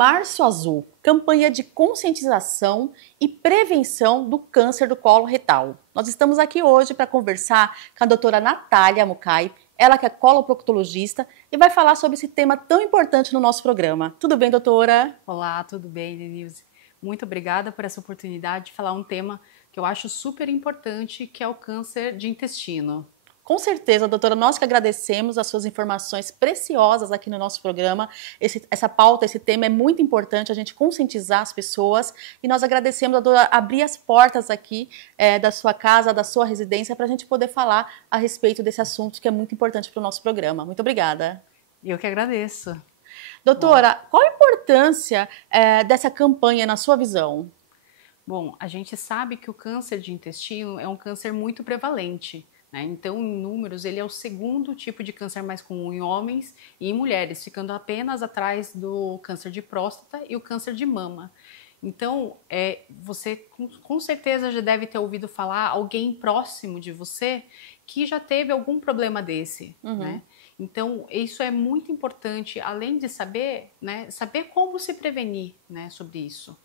Março Azul, campanha de conscientização e prevenção do câncer do colo retal. Nós estamos aqui hoje para conversar com a doutora Natália Mukai, ela que é coloproctologista e vai falar sobre esse tema tão importante no nosso programa. Tudo bem, doutora? Olá, tudo bem, Denise? Muito obrigada por essa oportunidade de falar um tema que eu acho super importante, que é o câncer de intestino. Com certeza, doutora, nós que agradecemos as suas informações preciosas aqui no nosso programa. Essa pauta, esse tema é muito importante, a gente conscientizar as pessoas e nós agradecemos a doutora abrir as portas aqui da sua casa, da sua residência, para a gente poder falar a respeito desse assunto que é muito importante para o nosso programa. Muito obrigada. Eu que agradeço. Doutora, qual a importância dessa campanha na sua visão? Bom, a gente sabe que o câncer de intestino é um câncer muito prevalente. Então, em números, ele é o segundo tipo de câncer mais comum em homens e em mulheres, ficando apenas atrás do câncer de próstata e o câncer de mama. Então, você com certeza já deve ter ouvido falar alguém próximo de você que já teve algum problema desse, né? Então, isso é muito importante, além de saber, né, saber como se prevenir, né, sobre isso.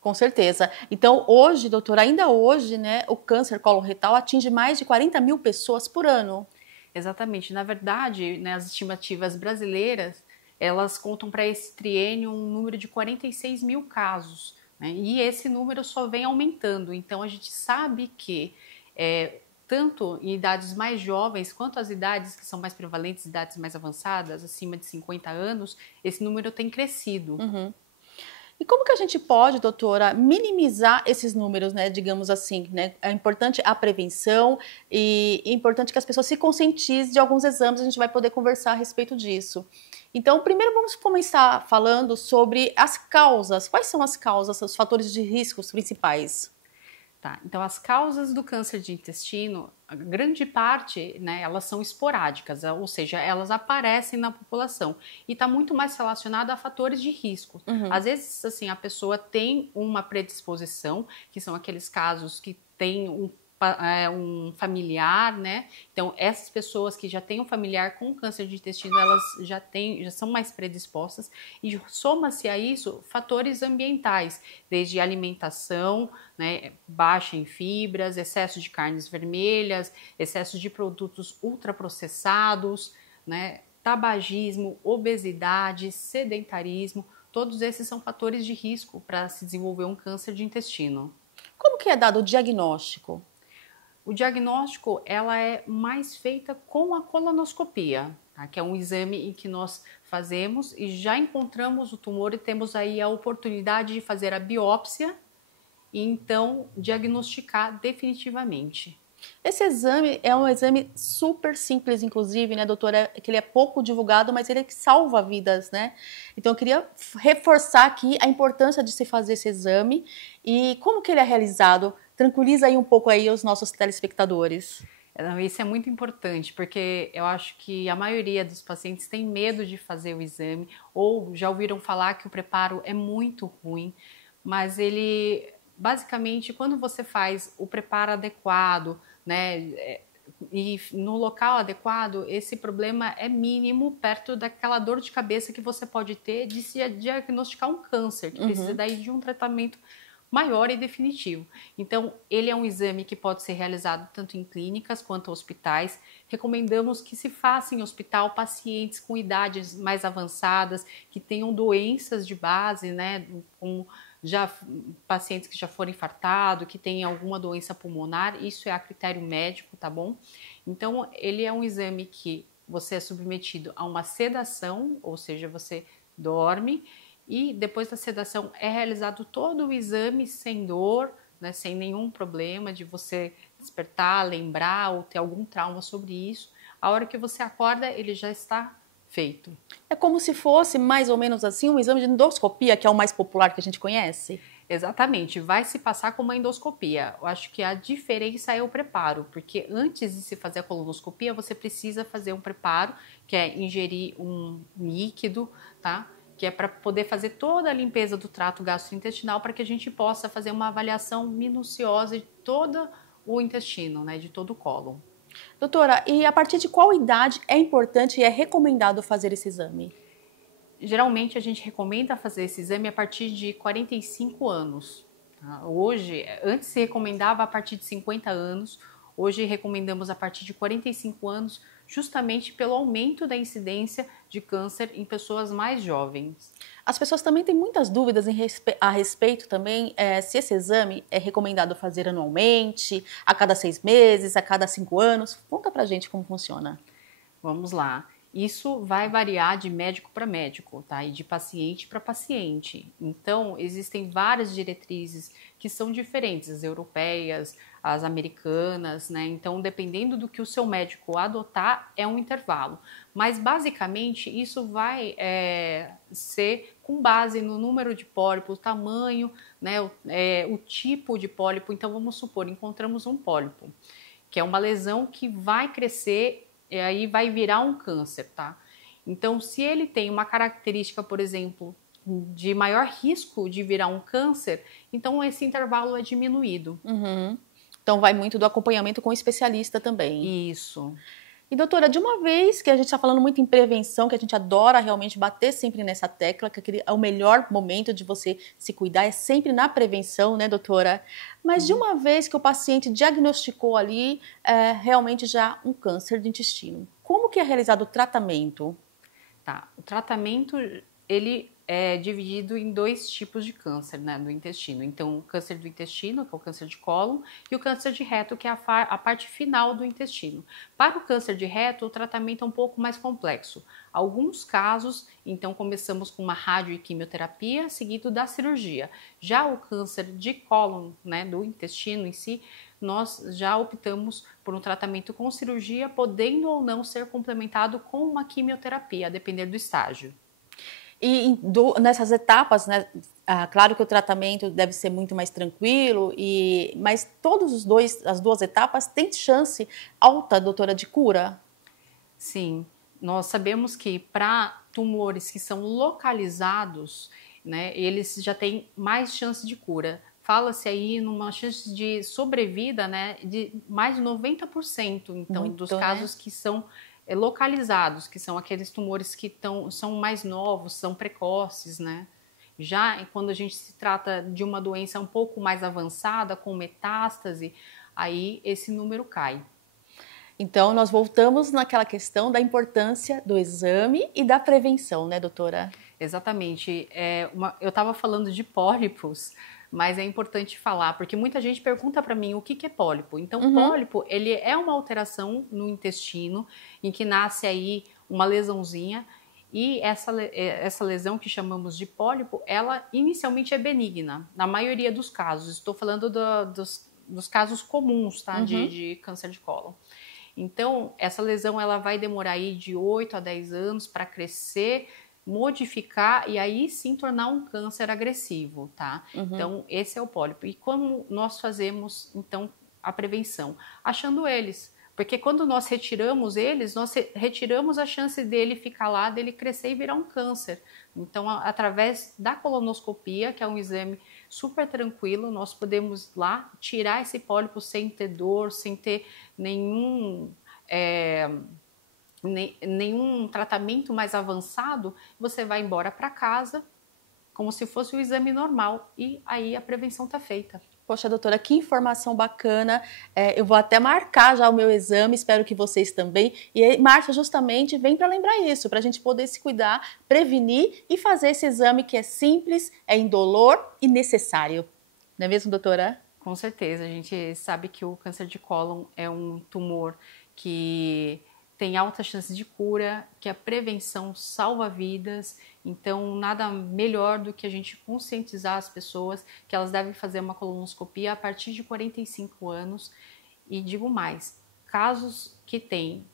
Com certeza. Então, hoje, doutora, ainda hoje, né, o câncer coloretal atinge mais de 40 mil pessoas por ano. Exatamente. Na verdade, né, as estimativas brasileiras, elas contam para esse triênio um número de 46 mil casos, né, e esse número só vem aumentando. Então, a gente sabe que tanto em idades mais jovens quanto as idades que são mais prevalentes, idades mais avançadas, acima de 50 anos, esse número tem crescido. E como que a gente pode, doutora, minimizar esses números, né? Digamos assim, né? É importante a prevenção e é importante que as pessoas se conscientizem de alguns exames, a gente vai poder conversar a respeito disso. Então, primeiro vamos começar falando sobre as causas. Quais são as causas, os fatores de riscos principais? Tá, então as causas do câncer de intestino, a grande parte, né, elas são esporádicas, ou seja, elas aparecem na população e está muito mais relacionado a fatores de risco. Às vezes, assim, a pessoa tem uma predisposição, que são aqueles casos que tem um familiar, né? Então, essas pessoas que já têm um familiar com câncer de intestino, elas já são mais predispostas e soma-se a isso fatores ambientais, desde alimentação, né, baixa em fibras, excesso de carnes vermelhas, excesso de produtos ultraprocessados, né, tabagismo, obesidade, sedentarismo, todos esses são fatores de risco para se desenvolver um câncer de intestino. Como que é dado o diagnóstico? O diagnóstico, ela é mais feita com a colonoscopia, tá? Que é um exame em que nós fazemos e já encontramos o tumor e temos aí a oportunidade de fazer a biópsia e então diagnosticar definitivamente. Esse exame é um exame super simples, inclusive, né, doutora? Que ele é pouco divulgado, mas ele é que salva vidas, né? Então, eu queria reforçar aqui a importância de se fazer esse exame e como que ele é realizado. Tranquiliza aí um pouco aí os nossos telespectadores. Isso é muito importante, porque eu acho que a maioria dos pacientes tem medo de fazer o exame ou já ouviram falar que o preparo é muito ruim, mas ele, basicamente, quando você faz o preparo adequado, né, e no local adequado, esse problema é mínimo perto daquela dor de cabeça que você pode ter de se diagnosticar um câncer, que precisa daí de um tratamento maior e definitivo. Então, ele é um exame que pode ser realizado tanto em clínicas quanto em hospitais. Recomendamos que se faça em hospital pacientes com idades mais avançadas, que tenham doenças de base, né, como pacientes que já foram infartados, que têm alguma doença pulmonar, isso é a critério médico, tá bom? Então, ele é um exame que você é submetido a uma sedação, ou seja, você dorme, e depois da sedação é realizado todo o exame sem dor, né, sem nenhum problema de você despertar, lembrar ou ter algum trauma sobre isso. A hora que você acorda, ele já está feito. É como se fosse mais ou menos assim um exame de endoscopia, que é o mais popular que a gente conhece? Exatamente, vai se passar com uma endoscopia. Eu acho que a diferença é o preparo, porque antes de se fazer a colonoscopia, você precisa fazer um preparo, que é ingerir um líquido, tá? Que é para poder fazer toda a limpeza do trato gastrointestinal para que a gente possa fazer uma avaliação minuciosa de todo o intestino, né, de todo o cólon. Doutora, e a partir de qual idade é importante e é recomendado fazer esse exame? geralmente a gente recomenda fazer esse exame a partir de 45 anos. Tá? Hoje, antes se recomendava a partir de 50 anos, hoje recomendamos a partir de 45 anos, justamente pelo aumento da incidência de câncer em pessoas mais jovens. As pessoas também têm muitas dúvidas a respeito também se esse exame é recomendado fazer anualmente, a cada 6 meses, a cada 5 anos. Conta pra gente como funciona. Vamos lá. Isso vai variar de médico para médico, tá? E de paciente para paciente. Então, existem várias diretrizes que são diferentes, as europeias, as americanas, né? Então, dependendo do que o seu médico adotar, é um intervalo. Mas, basicamente, isso vai ser com base no número de pólipo, o tamanho, né? O tipo de pólipo. Então, vamos supor, encontramos um pólipo, que é uma lesão que vai crescer e aí vai virar um câncer, tá? Então, se ele tem uma característica, por exemplo, de maior risco de virar um câncer, então esse intervalo é diminuído. Uhum. Então, vai muito do acompanhamento com o especialista também. Isso. E, doutora, de uma vez que a gente está falando muito em prevenção, que a gente adora realmente bater sempre nessa tecla, que é o melhor momento de você se cuidar é sempre na prevenção, né, doutora? Mas de uma vez que o paciente diagnosticou ali realmente já um câncer do intestino, como que é realizado o tratamento? Tá. O tratamento, ele é dividido em 2 tipos de câncer, né, do intestino. Então, o câncer do intestino, que é o câncer de cólon, e o câncer de reto, que é a parte final do intestino. Para o câncer de reto, o tratamento é um pouco mais complexo. Alguns casos, então, começamos com uma rádio e quimioterapia, seguido da cirurgia. Já o câncer de cólon, né, do intestino em si, nós já optamos por um tratamento com cirurgia, podendo ou não ser complementado com uma quimioterapia, a depender do estágio. E nessas etapas, né, claro que o tratamento deve ser muito mais tranquilo, mas as duas etapas têm chance alta, doutora, de cura? Sim, nós sabemos que para tumores que são localizados, né, eles já têm mais chance de cura. Fala-se aí numa chance de sobrevida, né, de mais de 90%, então, Muito, dos né? casos que são localizados, que são aqueles tumores que são mais novos, são precoces, né? Já quando a gente se trata de uma doença um pouco mais avançada, com metástase, aí esse número cai. Então, nós voltamos naquela questão da importância do exame e da prevenção, né, doutora? Exatamente. Eu estava falando de pólipos, mas é importante falar, porque muita gente pergunta para mim o que é pólipo. Então, pólipo, ele é uma alteração no intestino, em que nasce aí uma lesãozinha, e essa lesão que chamamos de pólipo, ela inicialmente é benigna, na maioria dos casos. Estou falando dos casos comuns, tá? De câncer de cólon. Então, essa lesão ela vai demorar aí de 8 a 10 anos para crescer, modificar e aí sim tornar um câncer agressivo, tá? Então, esse é o pólipo. E como nós fazemos, então, a prevenção? Achando eles. Porque quando nós retiramos eles, nós retiramos a chance dele ficar lá, dele crescer e virar um câncer. Então, através da colonoscopia, que é um exame super tranquilo, nós podemos lá tirar esse pólipo sem ter dor, sem ter nenhum tratamento mais avançado. Você vai embora para casa como se fosse um exame normal e aí a prevenção está feita. Poxa, doutora, que informação bacana. Eu vou até marcar já o meu exame, espero que vocês também. E aí, Márcia, justamente, vem para lembrar isso, para a gente poder se cuidar, prevenir e fazer esse exame que é simples, é indolor e necessário. Não é mesmo, doutora? Com certeza, a gente sabe que o câncer de cólon é um tumor que tem alta chance de cura, que a prevenção salva vidas, então nada melhor do que a gente conscientizar as pessoas que elas devem fazer uma colonoscopia a partir de 45 anos. E digo mais, casos que tem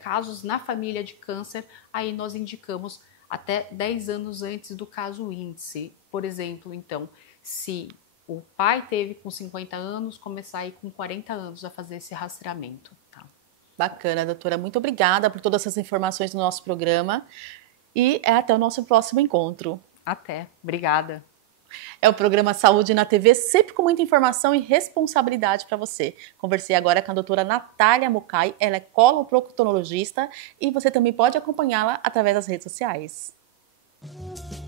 casos na família de câncer, aí nós indicamos até 10 anos antes do caso índice. Por exemplo, então, se o pai teve com 50 anos, começar aí com 40 anos a fazer esse rastreamento. Tá? Bacana, doutora. Muito obrigada por todas essas informações no nosso programa e até o nosso próximo encontro. Até. Obrigada. É o programa Saúde na TV, sempre com muita informação e responsabilidade para você. Conversei agora com a doutora Natália Mukai, ela é coloproctologista e você também pode acompanhá-la através das redes sociais. Obrigada.